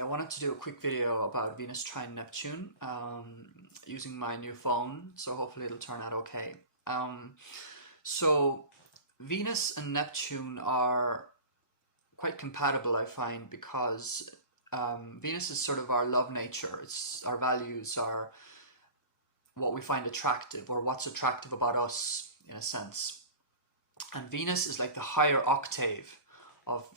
I wanted to do a quick video about Venus trine Neptune using my new phone, so hopefully it'll turn out okay. So Venus and Neptune are quite compatible, I find, because Venus is sort of our love nature. It's our values, are what we find attractive, or what's attractive about us in a sense. And Venus is like the higher octave of,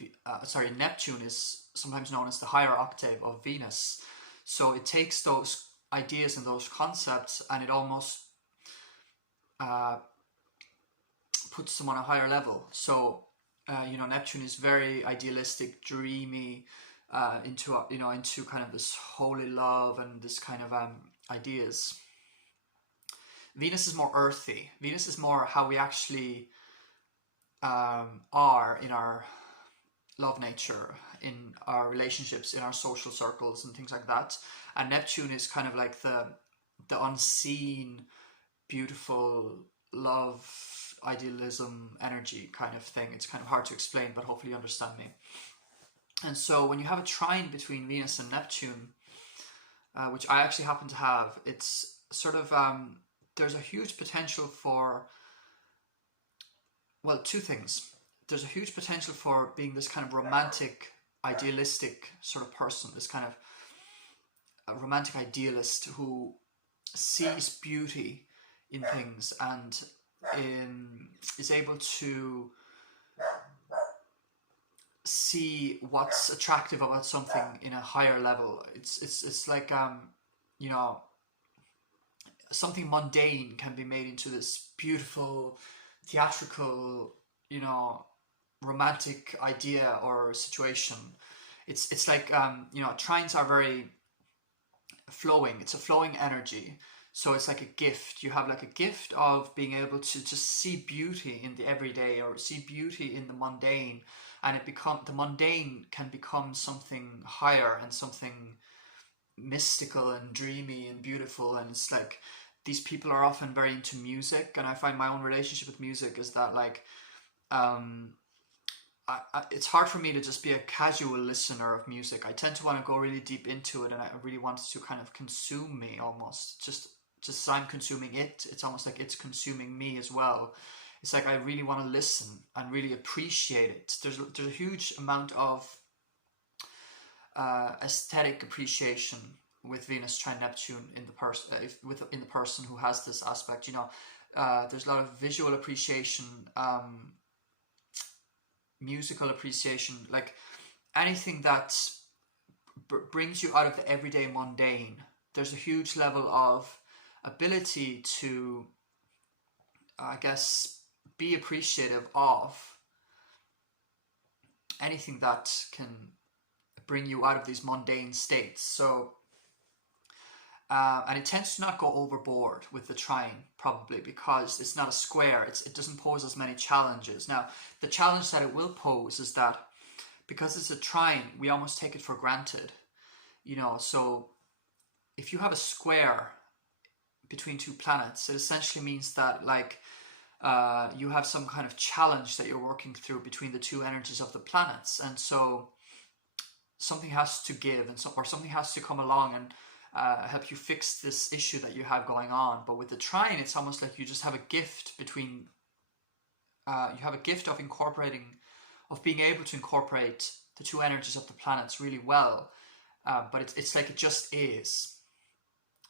Neptune is sometimes known as the higher octave of Venus. So it takes those ideas and those concepts and it almost puts them on a higher level. So, Neptune is very idealistic, dreamy, into kind of this holy love and this kind of ideas. Venus is more earthy. Venus is more how we actually are in our love nature, in our relationships, in our social circles and things like that. And Neptune is kind of like the unseen, beautiful love, idealism, energy kind of thing. It's kind of hard to explain, but hopefully you understand me. And so when you have a trine between Venus and Neptune, which I actually happen to have, it's sort of there's a huge potential for, well, two things. There's a huge potential for being this kind of romantic, idealistic sort of person, this kind of a romantic idealist who sees beauty in things and is able to see what's attractive about something in a higher level. It's like something mundane can be made into this beautiful, theatrical, romantic idea or situation. It's like trines are very flowing. It's a flowing energy. So it's like a gift. You have like a gift of being able to just see beauty in the everyday or see beauty in the mundane, and the mundane can become something higher and something mystical and dreamy and beautiful. And it's like these people are often very into music, and I find my own relationship with music is that like it's hard for me to just be a casual listener of music. I tend to want to go really deep into it, and I really want it to kind of consume me almost. Just as I'm consuming it, it's almost like it's consuming me as well. It's like I really want to listen and really appreciate it. There's a huge amount of aesthetic appreciation with Venus trine Neptune in the person who has this aspect. There's a lot of visual appreciation, musical appreciation, like anything that brings you out of the everyday mundane. There's a huge level of ability to, I guess, be appreciative of anything that can bring you out of these mundane states. So and it tends to not go overboard with the trine, probably because it's not a square. It doesn't pose as many challenges. Now, the challenge that it will pose is that because it's a trine, we almost take it for granted. So if you have a square between two planets, it essentially means that like you have some kind of challenge that you're working through between the two energies of the planets, and so something has to give, or something has to come along and help you fix this issue that you have going on. But with the trine, it's almost like you just have a gift between. You have a gift of being able to incorporate the two energies of the planets really well. But it's like it just is.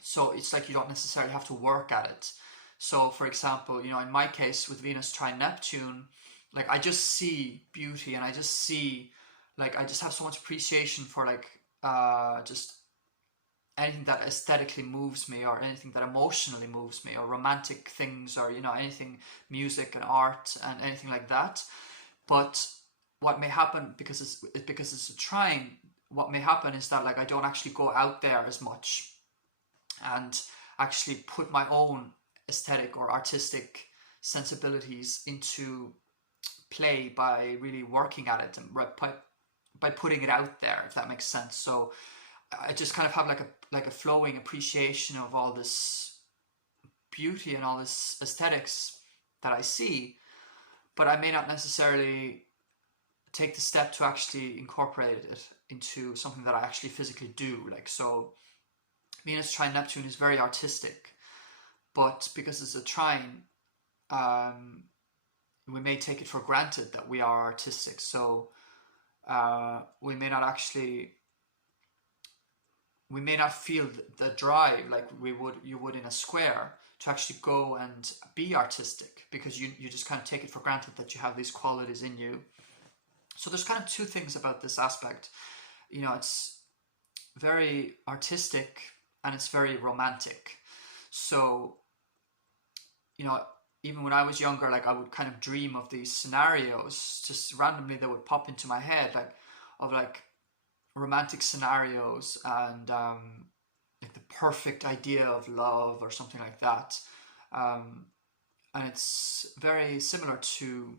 So it's like you don't necessarily have to work at it. So, for example, in my case with Venus trine Neptune, like I just see beauty, and I just have so much appreciation for just anything that aesthetically moves me, or anything that emotionally moves me, or romantic things, or anything, music and art and anything like that. But what may happen, because it's a trine, what may happen is that like I don't actually go out there as much and actually put my own aesthetic or artistic sensibilities into play by really working at it and by putting it out there, if that makes sense. So I just kind of have like a flowing appreciation of all this beauty and all this aesthetics that I see, but I may not necessarily take the step to actually incorporate it into something that I actually physically do. Like, so Venus trine Neptune is very artistic, but because it's a trine, we may take it for granted that we are artistic. So we may not feel the drive like you would in a square to actually go and be artistic, because you just kind of take it for granted that you have these qualities in you. So there's kind of two things about this aspect. It's very artistic and it's very romantic. So, even when I was younger, like I would kind of dream of these scenarios just randomly that would pop into my head, like romantic scenarios and like the perfect idea of love or something like that. And it's very similar to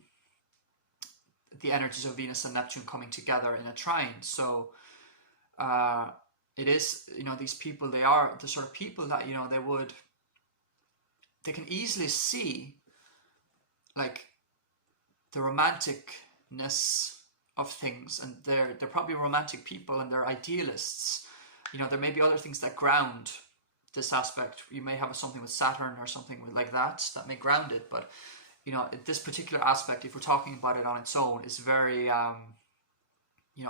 the energies of Venus and Neptune coming together in a trine. So it is, these people, they are the sort of people that, they can easily see like the romanticness of things, and they're probably romantic people and they're idealists. There may be other things that ground this aspect. You may have something with Saturn or something like that may ground it, but this particular aspect, if we're talking about it on its own, is very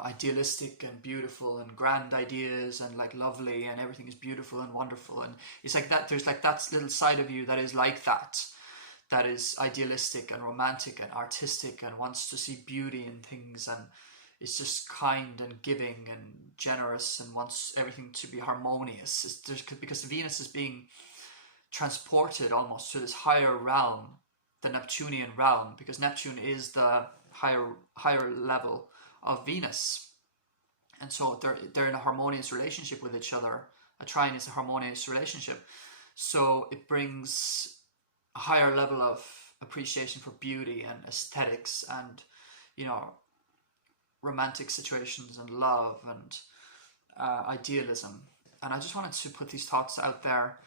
idealistic and beautiful and grand ideas and like lovely, and everything is beautiful and wonderful, and it's like that. There's like that little side of you that is like that is idealistic and romantic and artistic and wants to see beauty in things, and is just kind and giving and generous and wants everything to be harmonious. It's just because Venus is being transported almost to this higher realm, the Neptunian realm, because Neptune is the higher level of Venus, and so they're in a harmonious relationship with each other. A trine is a harmonious relationship, so it brings a higher level of appreciation for beauty and aesthetics and romantic situations and love and idealism. And I just wanted to put these thoughts out there.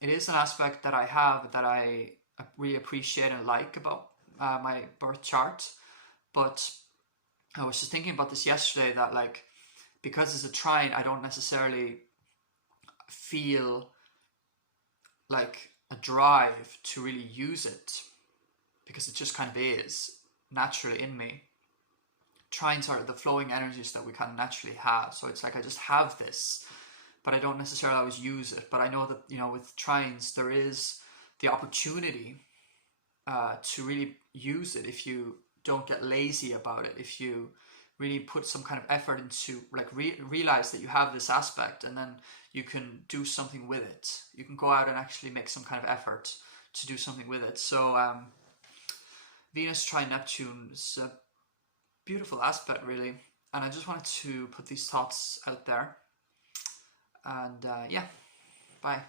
It is an aspect that I have that I really appreciate and like about my birth chart, but I was just thinking about this yesterday, that like, because it's a trine, I don't necessarily feel like a drive to really use it, because it just kind of is naturally in me. Trines are the flowing energies that we kind of naturally have, so it's like I just have this, but I don't necessarily always use it. But I know that with trines there is the opportunity to really use it if you don't get lazy about it, if you really put some kind of effort into like realize that you have this aspect, and then you can do something with it. You can go out and actually make some kind of effort to do something with it. So Venus trine Neptune is a beautiful aspect, really, and I just wanted to put these thoughts out there. And yeah, bye.